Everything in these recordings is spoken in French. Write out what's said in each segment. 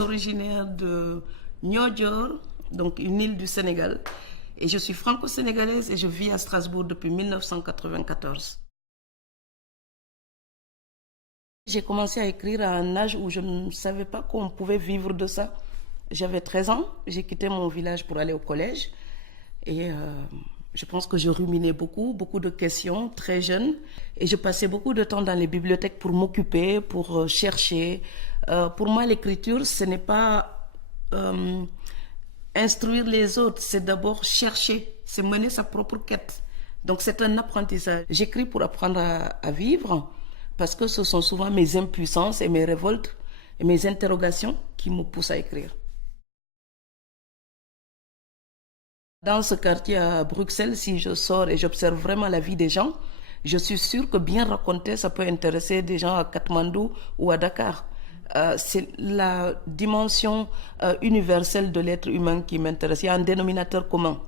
originaire de Niodior, donc une île du Sénégal. Et je suis franco-sénégalaise et je vis à Strasbourg depuis 1994. J'ai commencé à écrire à un âge où je ne savais pas qu'on pouvait vivre de ça. J'avais 13 ans, j'ai quitté mon village pour aller au collège. Et je pense que je ruminais beaucoup de questions, très jeune. Et je passais beaucoup de temps dans les bibliothèques pour m'occuper, pour chercher. Pour moi, l'écriture, ce n'est pas instruire les autres, c'est d'abord chercher, c'est mener sa propre quête. Donc c'est un apprentissage. J'écris pour apprendre à vivre, parce que ce sont souvent mes impuissances et mes révoltes et mes interrogations qui me poussent à écrire. Dans ce quartier à Bruxelles, si je sors et j'observe vraiment la vie des gens, je suis sûre que bien raconter, ça peut intéresser des gens à Katmandou ou à Dakar. C'est la dimension universelle de l'être humain qui m'intéresse. Il y a un dénominateur commun.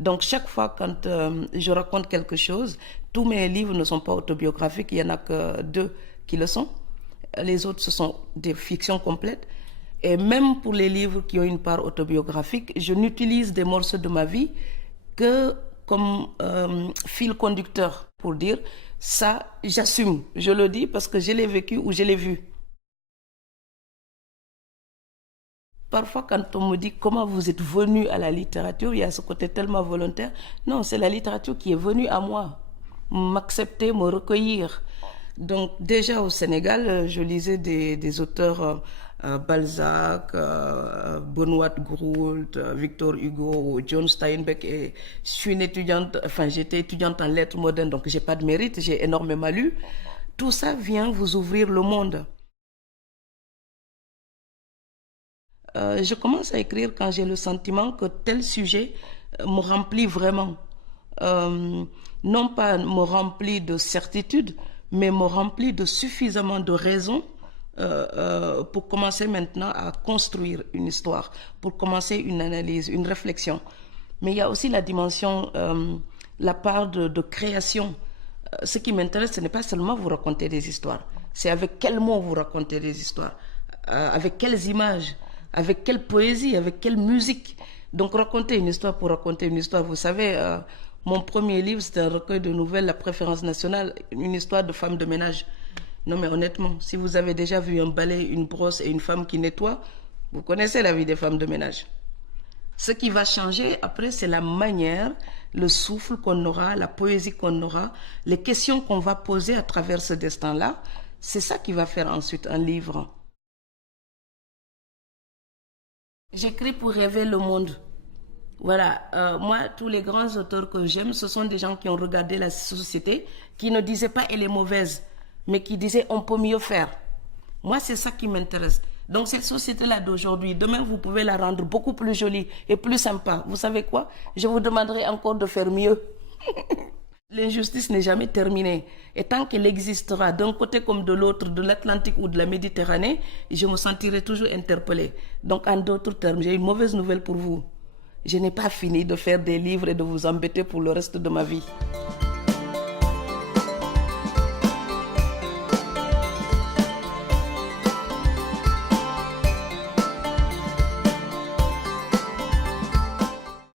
Donc chaque fois quand je raconte quelque chose, tous mes livres ne sont pas autobiographiques, il n'y en a que 2 qui le sont. Les autres, ce sont des fictions complètes. Et même pour les livres qui ont une part autobiographique, je n'utilise des morceaux de ma vie que comme fil conducteur pour dire ça, j'assume. Je le dis parce que je l'ai vécu ou je l'ai vu. Parfois, quand on me dit comment vous êtes venu à la littérature, il y a ce côté tellement volontaire. Non, c'est la littérature qui est venue à moi, m'accepter, me recueillir. Donc déjà au Sénégal, je lisais des auteurs Balzac, Benoît Groult, Victor Hugo, John Steinbeck. Et je suis une étudiante, enfin j'étais étudiante en lettres modernes, donc j'ai pas de mérite, j'ai énormément lu. Tout ça vient vous ouvrir le monde. Je commence à écrire quand j'ai le sentiment que tel sujet me remplit vraiment. Non pas me remplit de certitude, mais me remplit de suffisamment de raisons pour commencer maintenant à construire une histoire, pour commencer une analyse, une réflexion. Mais il y a aussi la dimension, la part de création. Ce qui m'intéresse, ce n'est pas seulement vous raconter des histoires, c'est avec quels mots vous racontez des histoires, avec quelles images, avec quelle poésie, avec quelle musique. Donc raconter une histoire pour raconter une histoire. Vous savez, mon premier livre, c'était un recueil de nouvelles, La préférence nationale, une histoire de femme de ménage. Non mais honnêtement, si vous avez déjà vu un balai, une brosse et une femme qui nettoie, vous connaissez la vie des femmes de ménage. Ce qui va changer après, c'est la manière, le souffle qu'on aura, la poésie qu'on aura, les questions qu'on va poser à travers ce destin-là. C'est ça qui va faire ensuite un livre. J'écris pour rêver le monde. Voilà, moi, tous les grands auteurs que j'aime, ce sont des gens qui ont regardé la société, qui ne disaient pas elle est mauvaise, mais qui disaient on peut mieux faire. Moi, c'est ça qui m'intéresse. Donc cette société-là d'aujourd'hui, demain, vous pouvez la rendre beaucoup plus jolie et plus sympa. Vous savez quoi? Je vous demanderai encore de faire mieux. L'injustice n'est jamais terminée. Et tant qu'elle existera d'un côté comme de l'autre, de l'Atlantique ou de la Méditerranée, je me sentirai toujours interpellée. Donc en d'autres termes, j'ai une mauvaise nouvelle pour vous. Je n'ai pas fini de faire des livres et de vous embêter pour le reste de ma vie.